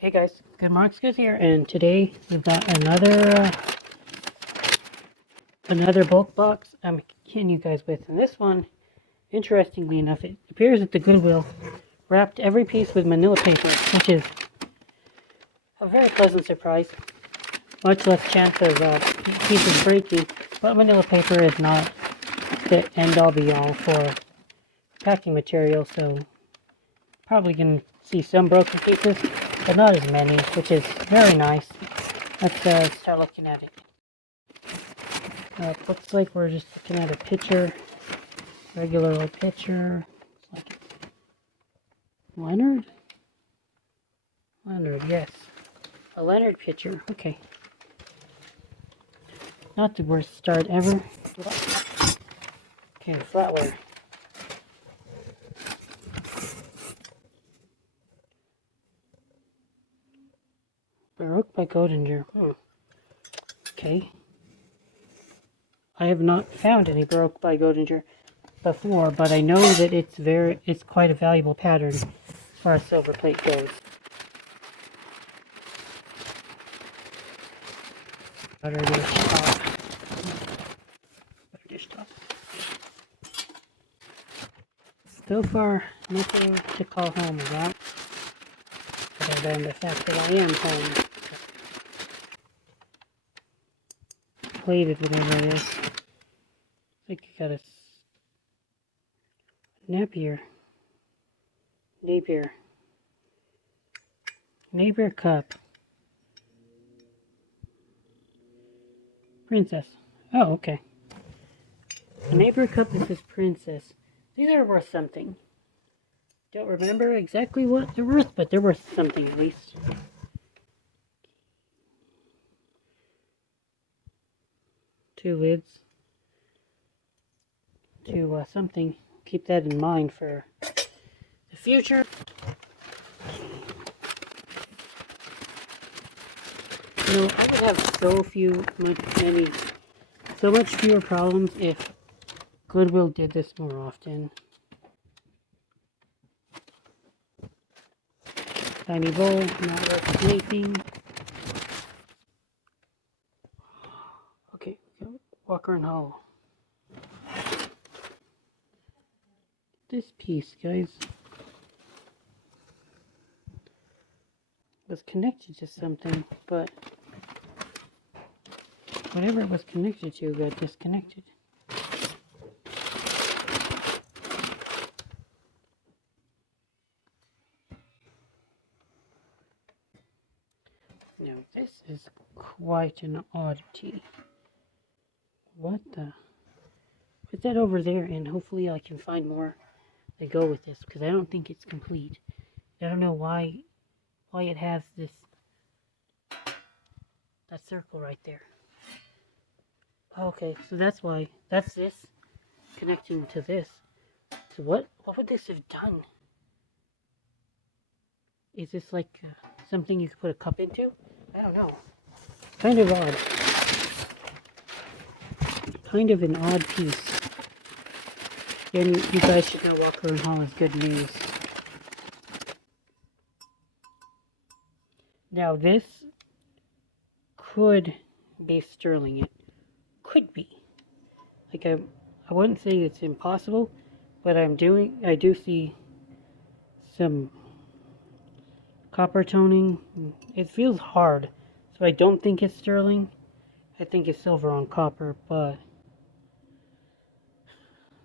Hey guys, Good Marks Good here, and today we've got another bulk box I'm kidding you guys with. And this one, interestingly enough, it appears at the Goodwill wrapped every piece with manila paper, which is a very pleasant surprise. Much less chance of pieces breaking, but manila paper is not the end-all be-all for packing material, so probably gonna see some broken pieces, but not as many, which is very nice. Let's start looking at it. It looks like we're just looking at a pitcher, regular old pitcher. It's like Leonard? Leonard, yes. A Leonard pitcher, okay. Not the worst start ever. Okay, flatware. Baroque by Godinger. Okay. I have not found any Baroque by Godinger before, but I know that it's quite a valuable pattern as far as Silverplate goes. Butter dish top. So far, nothing to call home about, other than the fact that I am home. Plated, whatever it is. I think you got a Napier cup. Princess. Oh, okay. A Napier cup that says Princess. These are worth something. Don't remember exactly what they're worth, but they're worth something at least. Two lids to something. Keep that in mind for the future. You know, I would have so much fewer problems if Goodwill did this more often. Tiny bowl, not worth anything. Okay, Walker and Hall. This piece, guys, was connected to something, but whatever it was connected to got disconnected. Now this is quite an oddity. What the? Put that over there, and hopefully I can find more that go with this, because I don't think it's complete. I don't know why it has that circle right there. Okay, so that's why. That's this connecting to this. So what would this have done? Is this like something you could put a cup into? I don't know. Kind of odd. Kind of an odd piece. And you guys should know Walker and Hall is good news. Now this could be sterling. It could be. Like I wouldn't say it's impossible, but I do see some copper toning. It feels hard, so I don't think it's sterling. I think it's silver on copper, but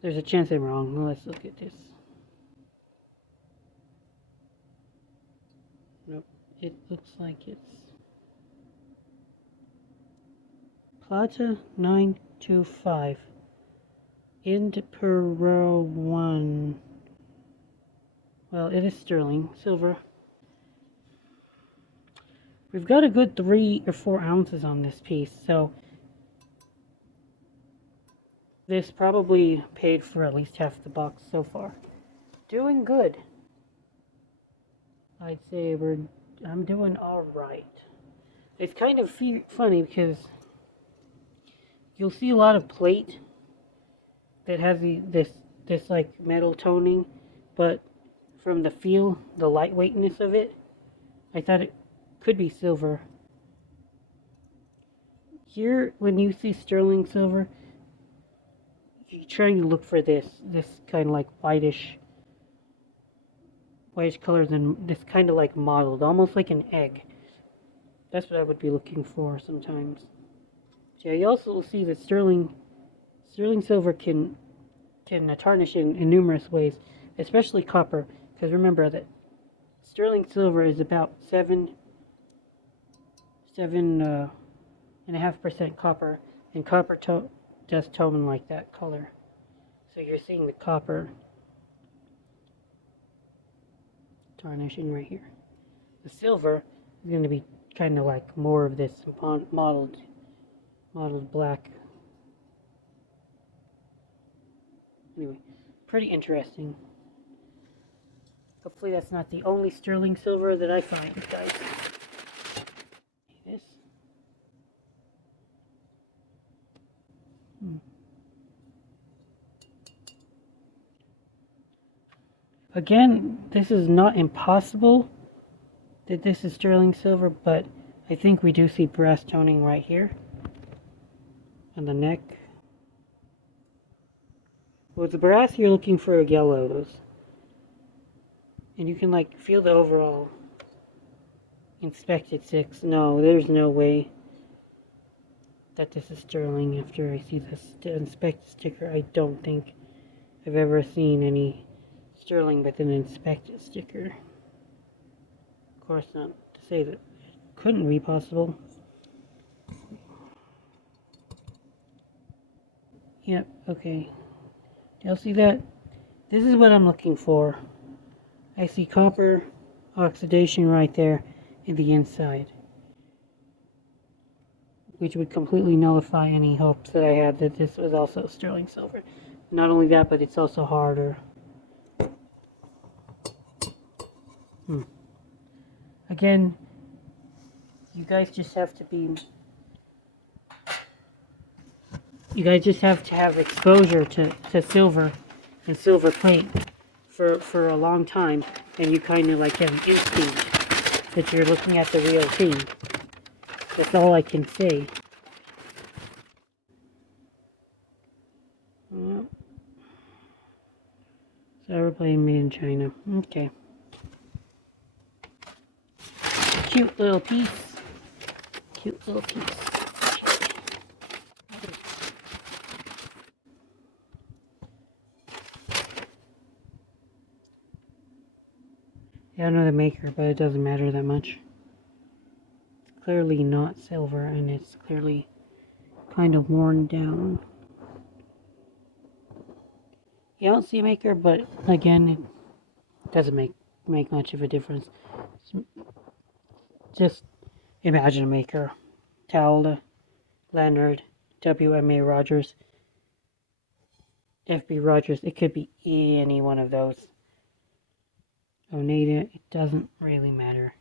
there's a chance I'm wrong. Let's look at this. Nope, it looks like it's Plata 925. Imperial 1. Well, it is sterling, silver. We've got a good 3 or 4 ounces on this piece, so this probably paid for at least half the box so far. Doing good. I'd say I'm doing alright. It's kind of funny because you'll see a lot of plate that has this like metal toning, but from the feel, the lightweightness of it, I thought could be silver. Here, when you see sterling silver, you're trying to look for this kind of like whitish colors, and this kind of like mottled, almost like an egg. That's what I would be looking for sometimes. So yeah, you also will see that sterling silver can tarnish in numerous ways, especially copper. Because remember that sterling silver is about 7.5% copper, and copper does tone like that color. So you're seeing the copper tarnishing right here. The silver is going to be kind of like more of this mottled black. Anyway, pretty interesting. Hopefully that's not the only sterling silver that I find, guys. This. Again, this is not impossible that this is sterling silver, but I think we do see brass toning right here on the neck. With the brass, you're looking for yellows, and you can like feel the overall inspected 6. No, there's no way that this is sterling after I see this inspected sticker. I don't think I've ever seen any sterling with an inspected sticker. Of course, not to say that it couldn't be possible. Yep, okay. Y'all see that? This is what I'm looking for. I see copper oxidation right there in the inside, which would completely nullify any hopes that I had that this was also sterling silver. Not only that, but it's also harder. Again, you guys just have to have exposure to silver and silver plate for a long time, and you kind of like have an instinct that you're looking at the real thing. That's all I can say. Silverplate made in China. Okay. Cute little piece. Cute little piece. Yeah, I know the maker, but it doesn't matter that much. It's clearly not silver, and it's clearly kind of worn down. You don't see a maker, but again, it doesn't make much of a difference. Just imagine a maker. Towle, Leonard, W.M.A. Rogers, F.B. Rogers. It could be any one of those. Oneida, it doesn't really matter.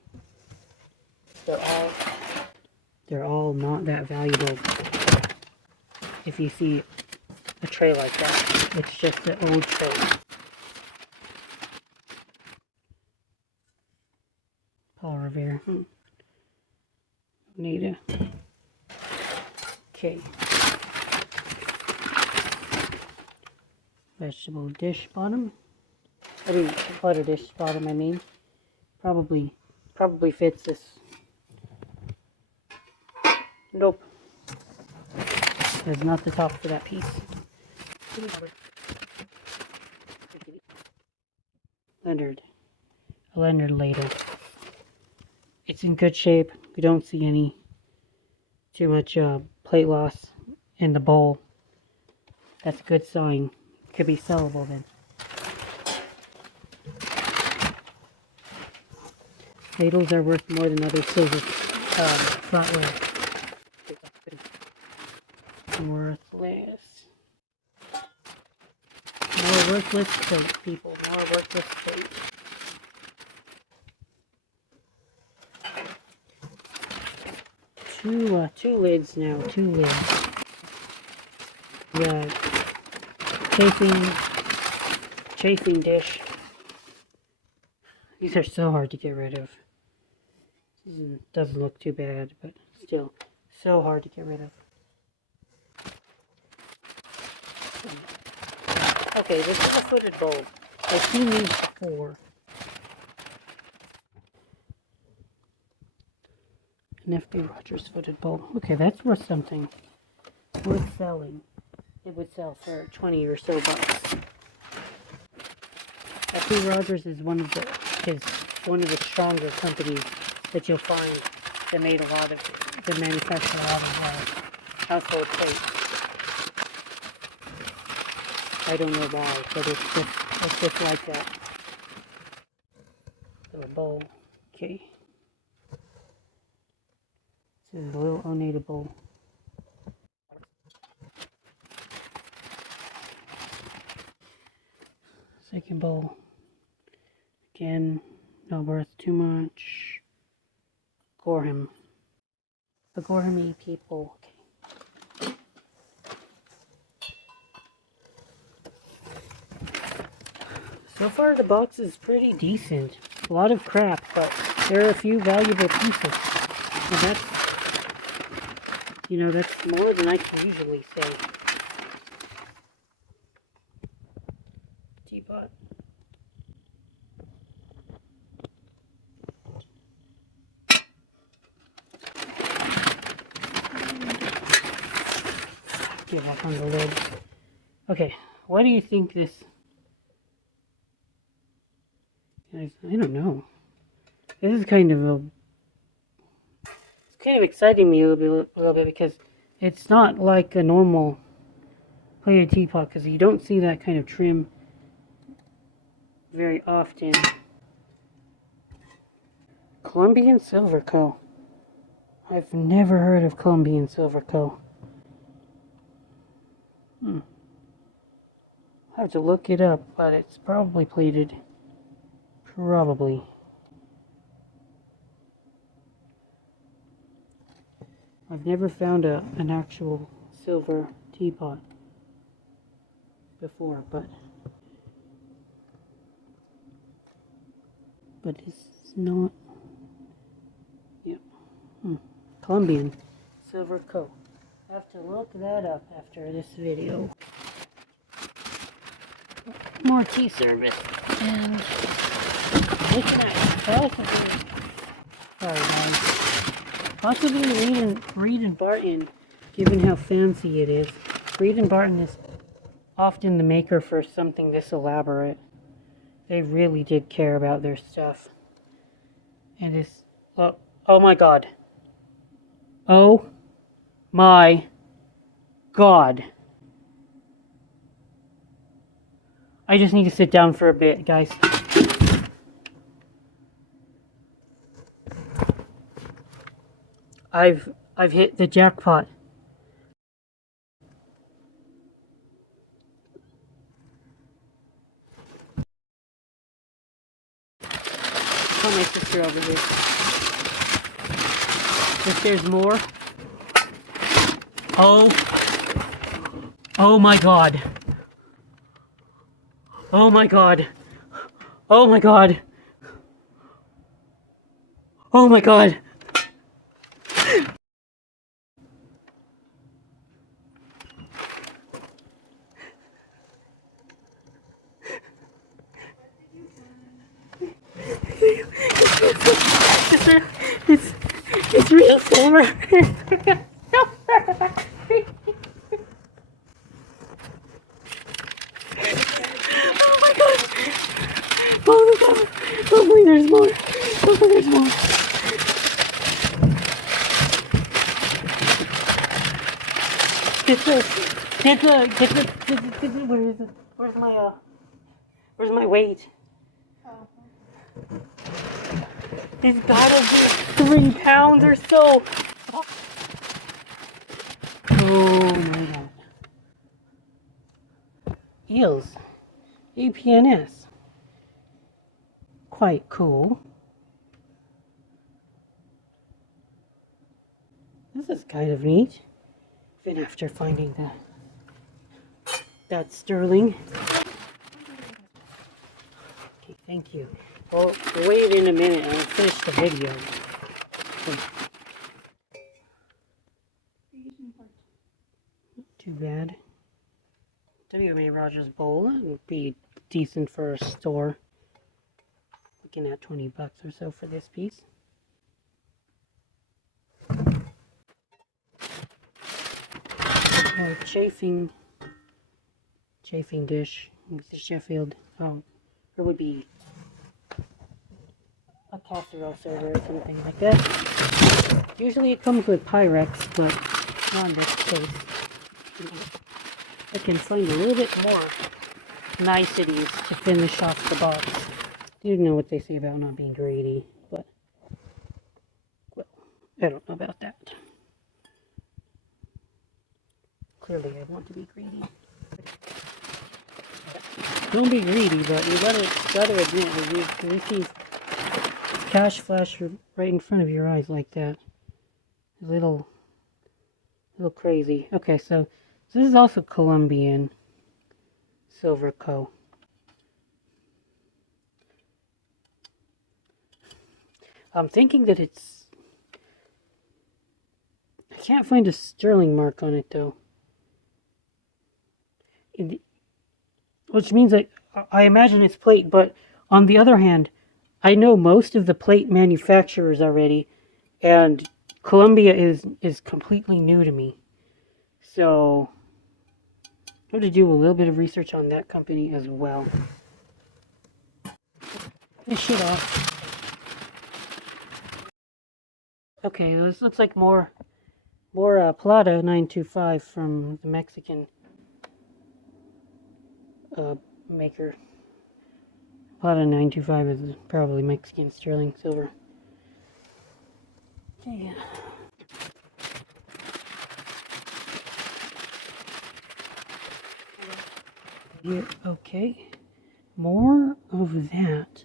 They're all not that valuable. If you see a tray like that, it's just an old tray. Paul Revere. Oneida. Okay. Vegetable dish bottom. Butter dish bottom, I mean. Probably fits this. Nope. That's not the top for that piece. Leonard. A Leonard ladle. It's in good shape. We don't see too much plate loss in the bowl. That's a good sign. Could be sellable then. Ladles are worth more than other silver flatware. Worthless. More worthless plate, people. More worthless plate. Two lids now. 2 lids. Yeah. Chafing dish. These are so hard to get rid of. Doesn't look too bad, but still so hard to get rid of. Okay, this is a footed bowl. I've seen these before. An F.B. Rogers footed bowl. Okay, that's worth something. Worth selling. It would sell for 20 or so bucks. F.B. Rogers is one of the stronger companies that you'll find that manufacture a lot of household plates. I don't know why, but it's just like that. So a bowl. Okay. This is a little Oneida bowl. Second bowl. Again, not worth too much. Gorham. The Gorham people. Okay. So far the box is pretty decent. A lot of crap, but there are a few valuable pieces. And that's more than I can usually say. Teapot. Get back on the lid. Okay, what do you think this... I don't know. This is it's kind of exciting me a little bit because it's not like a normal plated teapot, because you don't see that kind of trim very often. Colombian Silverco. I've never heard of Colombian Silverco. I have to look it up, but it's probably plated. Probably. I've never found an actual silver teapot before, but it's not. Yep. Colombian Silverco. I have to look that up after this video. More tea service, and looking at possibly Reed and Barton, given how fancy it is. Reed and Barton is often the maker for something this elaborate. They really did care about their stuff. And it's... oh my god. Oh my god. I just need to sit down for a bit, guys. I've hit the jackpot. Put my sister over here. If there's more. Oh my god. Oh my god. Oh my god. Oh my god. It's real silver. Oh my god. Oh my god. Hopefully there's more. Hopefully there's more. Where is it? Where's my weight? It's gotta be 3 pounds or so. Oh my god. Eels. APNS. Quite cool. This is kind of neat. Even after finding that sterling. Okay, thank you. Well, wait in a minute and I'll finish the video. Not too bad. WMA Rogers bowl would be decent for a store. Looking at 20 bucks or so for this piece. Chafing dish with the Sheffield. Oh, it would be a casserole server or something like that. Usually it comes with Pyrex, but not in this case. I can find a little bit more niceties to finish off the box. You know what they say about not being greedy, but well, I don't know about that. Clearly I want to be greedy. Don't be greedy, but you gotta admit when you see cash flash right in front of your eyes like that. A little crazy. Okay, so this is also Colombian Silver Co. I'm thinking that it's... I can't find a sterling mark on it though. Which means I imagine it's plate, but on the other hand, I know most of the plate manufacturers already, and Colombia is completely new to me. So I have to do a little bit of research on that company as well. Finish it off. Okay, this looks like more Plata 925 from the Mexican maker. Plata 925 is probably Mexican sterling silver. Okay. Here, okay. More of that.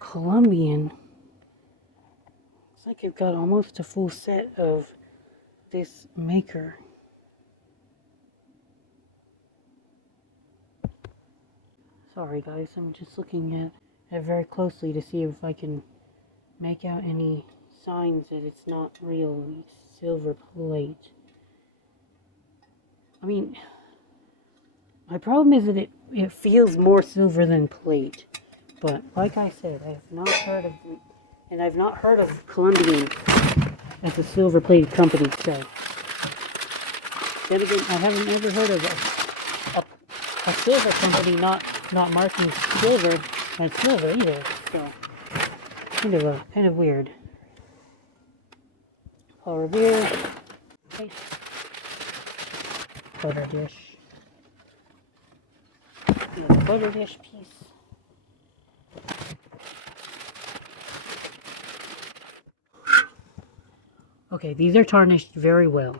Colombian. Looks like I've got almost a full set of this maker. Sorry guys, I'm just looking at it very closely to see if I can make out any signs that it's not real silver plate. I mean, my problem is that it feels more silver than plate. But like I said, I have not heard of them, and I've not heard of Colombian as a silver plate company, so then again, I haven't ever heard of a silver company not marking silver as silver either, so kind of weird. Paul Revere, okay. Butter dish. Another butter dish piece. Okay, these are tarnished very well.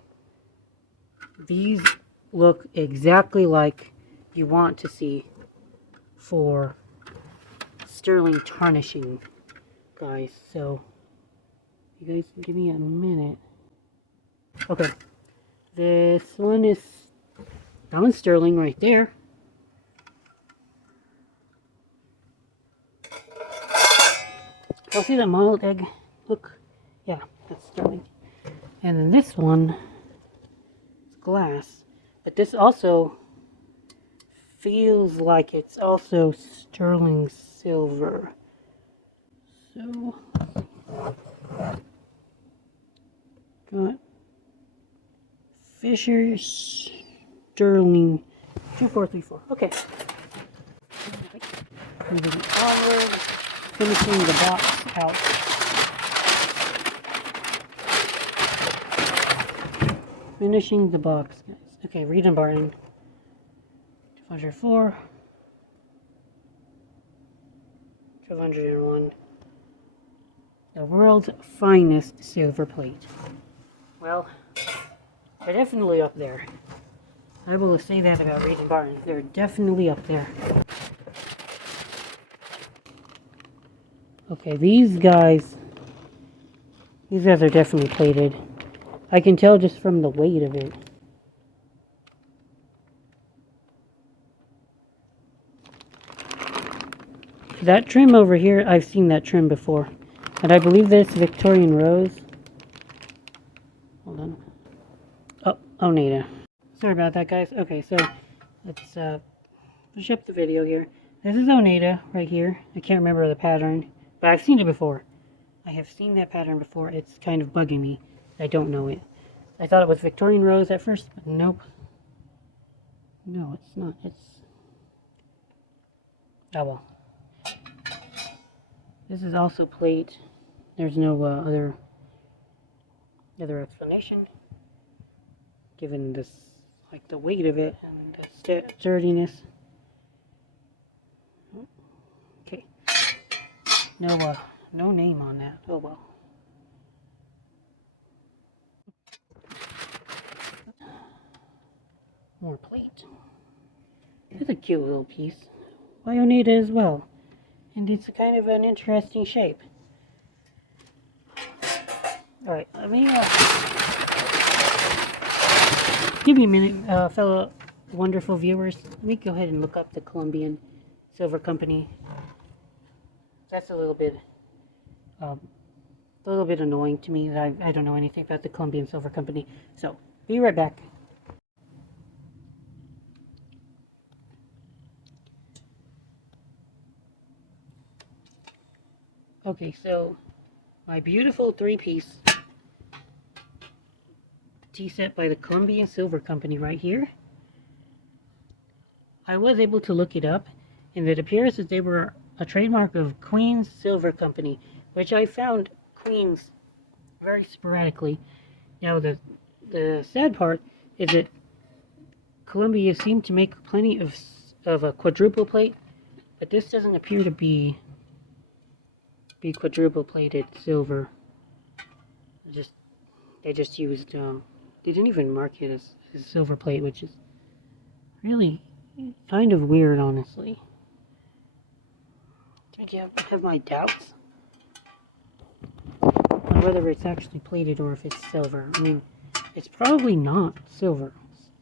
These look exactly like you want to see for sterling tarnishing, guys. So, you guys give me a minute. Okay, this one is, that one's sterling right there. Oh, see that modeled egg? Look, yeah, that's sterling. And then this one is glass, but this also feels like it's also sterling silver. So, got Fisher Sterling 2434. Okay. Moving onward, finishing the box out. Finishing the box, guys. Okay, Reed and Barton. 204. 1201. The world's finest silver plate. Well, they're definitely up there. I will say that about Reed and Barton. They're definitely up there. Okay, these guys are definitely plated. I can tell just from the weight of it. That trim over here, I've seen that trim before. And I believe this Victorian Rose. Hold on. Oh, Oneida. Sorry about that, guys. Okay, so let's finish up the video here. This is Oneida right here. I can't remember the pattern, but I've seen it before. I have seen that pattern before. It's kind of bugging me. I don't know it. I thought it was Victorian Rose at first, but nope. No, it's not. It's... Oh well. This is also plate. There's no other explanation, given this, like the weight of it and the sturdiness. Okay. No name on that. Oh well. More plate. It's a cute little piece. By Oneida as well. And it's a kind of an interesting shape. Alright, let me give me a minute, fellow wonderful viewers. Let me go ahead and look up the Colombian Silver Company. That's a little bit annoying to me that I don't know anything about the Colombian Silver Company. So, be right back. Okay, so my beautiful three-piece tea set by the Colombian Silver Company right here. I was able to look it up, and it appears that they were a trademark of Queen's Silver Company, which I found Queen's very sporadically. Now, the sad part is that Colombia seemed to make plenty of a quadruple plate, but this doesn't appear to be quadruple plated silver. They just used they didn't even mark it as silver plate, which is really kind of weird, honestly. I have my doubts on whether it's actually plated or if it's silver. I mean, it's probably not silver.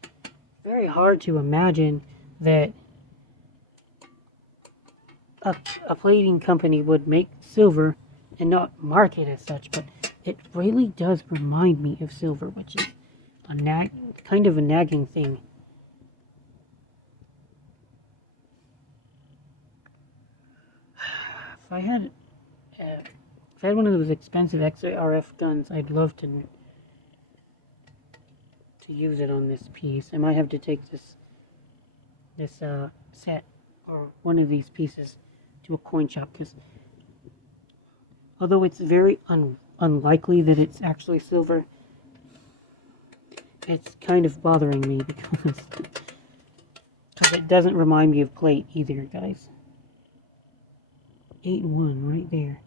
It's very hard to imagine that a plating company would make silver and not mark it as such, but it really does remind me of silver, which is kind of a nagging thing. If I had one of those expensive XRF guns, I'd love to use it on this piece. I might have to take this set or one of these pieces to a coin shop, because although it's very unlikely that it's actually silver, it's kind of bothering me because it doesn't remind me of plate either, guys. 8-1 right there.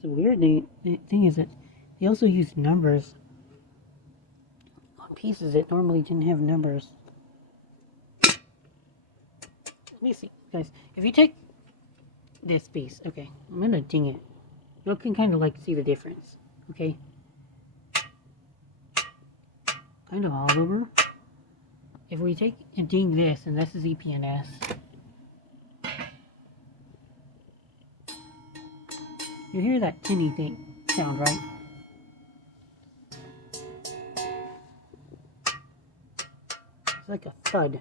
The weird thing is that they also use numbers on pieces that normally didn't have numbers. Let me see, guys. If you take this piece, okay, I'm gonna ding it. You can kind of like see the difference, okay? Kind of all over. If we take and ding this, and this is EPNS. You hear that tinny thing sound, right? It's like a thud.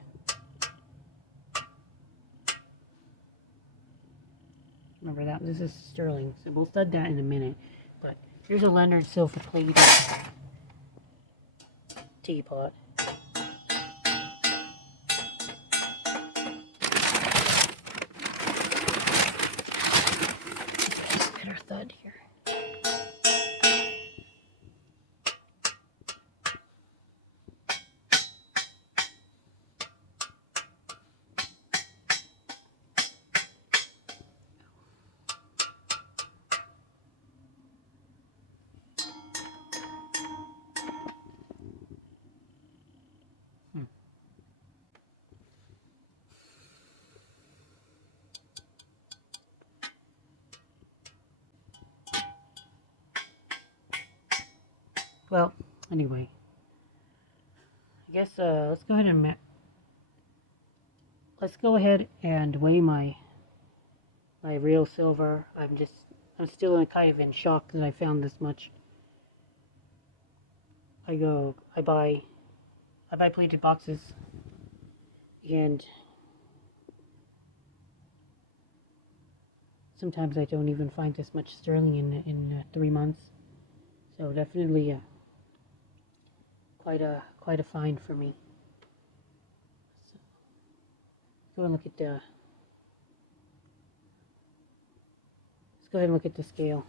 Remember that? This is sterling, so we'll stud that in a minute. But here's a Leonard silver plated teapot. Better thud here. Well, anyway, I guess let's go ahead and weigh my real silver. I'm just I'm still kind of in shock that I found this much. I buy plated boxes, and sometimes I don't even find this much sterling in 3 months. So definitely quite a find for me. So, go and look at the. Let's go ahead and look at the scale.